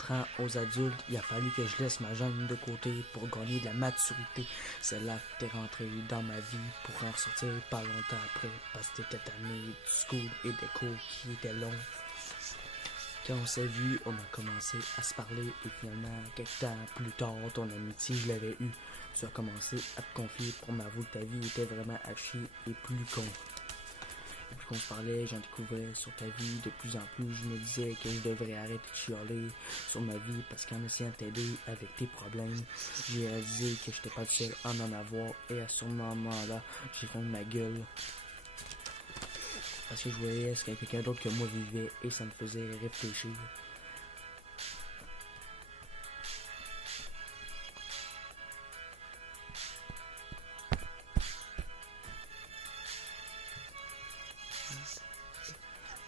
rentrant aux adultes, il a fallu que je laisse ma gêne de côté pour gagner de la maturité. C'est là que t'es rentré dans ma vie pour en ressortir pas longtemps après, parce que t'étais tanné du school et des cours qui étaient longs. Quand on s'est vu, on a commencé à se parler et finalement, quelques temps plus tard, ton amitié, je l'avais eu. Tu as commencé à te confier pour m'avouer que ta vie était vraiment à chier et plus con. Et plus qu'on se parlait, j'en découvrais sur ta vie de plus en plus. Je me disais que je devrais arrêter de chialer sur ma vie parce qu'en essayant de t'aider avec tes problèmes, j'ai réalisé que j'étais pas le seul à en avoir et à ce moment-là, j'ai fermé ma gueule. Parce que je voyais ce que quelqu'un d'autre que moi vivait et ça me faisait réfléchir.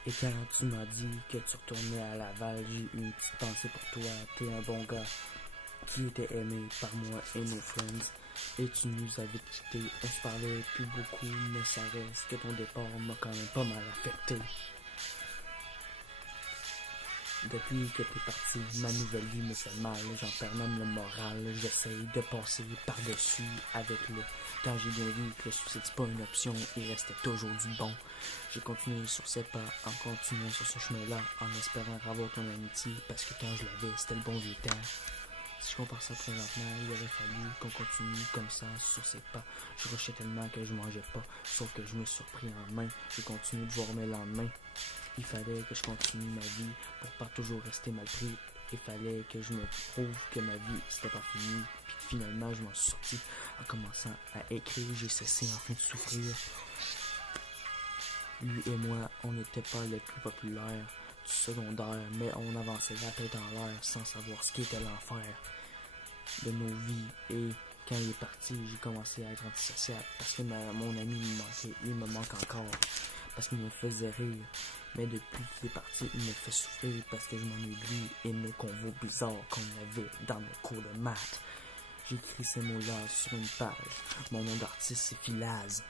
Et quand tu m'as dit que tu retournais à Laval, j'ai eu une petite pensée pour toi. T'es un bon gars qui était aimé par moi et nos friends. Et tu nous avais quittés. On se parlait plus beaucoup, mais ça reste que ton départ m'a quand même pas mal affecté. Depuis que t'es parti, ma nouvelle vie me fait mal, j'en perds même le moral, j'essaye de passer par-dessus avec le temps. J'ai bien vu que le suicide c'est pas une option, il restait toujours du bon. J'ai continué sur ces pas, en continuant sur ce chemin-là, en espérant avoir ton amitié, parce que quand je l'avais, c'était le bon vieux temps. Si je compare ça présentement, il aurait fallu qu'on continue comme ça sur ces pas. Je rushais tellement que je mangeais pas, sauf que je me suis repris en main, j'ai continué de voir mes lendemains. Il fallait que je continue ma vie pour pas toujours rester mal pris. Il fallait que je me prouve que ma vie c'était pas fini. Puis finalement je m'en suis sorti en commençant à écrire. J'ai cessé enfin de souffrir. Lui et moi, on n'était pas les plus populaires du secondaire, mais on avançait la tête en l'air sans savoir ce qu'était l'enfer de nos vies. Et quand il est parti, j'ai commencé à être antisocial parce que mon ami me manquait. Il me manque encore parce qu'il me faisait rire. Mais depuis qu'il est parti, il me fait souffrir parce que je m'ennuie de lui et nos convos bizarres qu'on avait dans nos cours de maths. J'écris ces mots-là sur une page. Mon nom d'artiste c'est Philaz.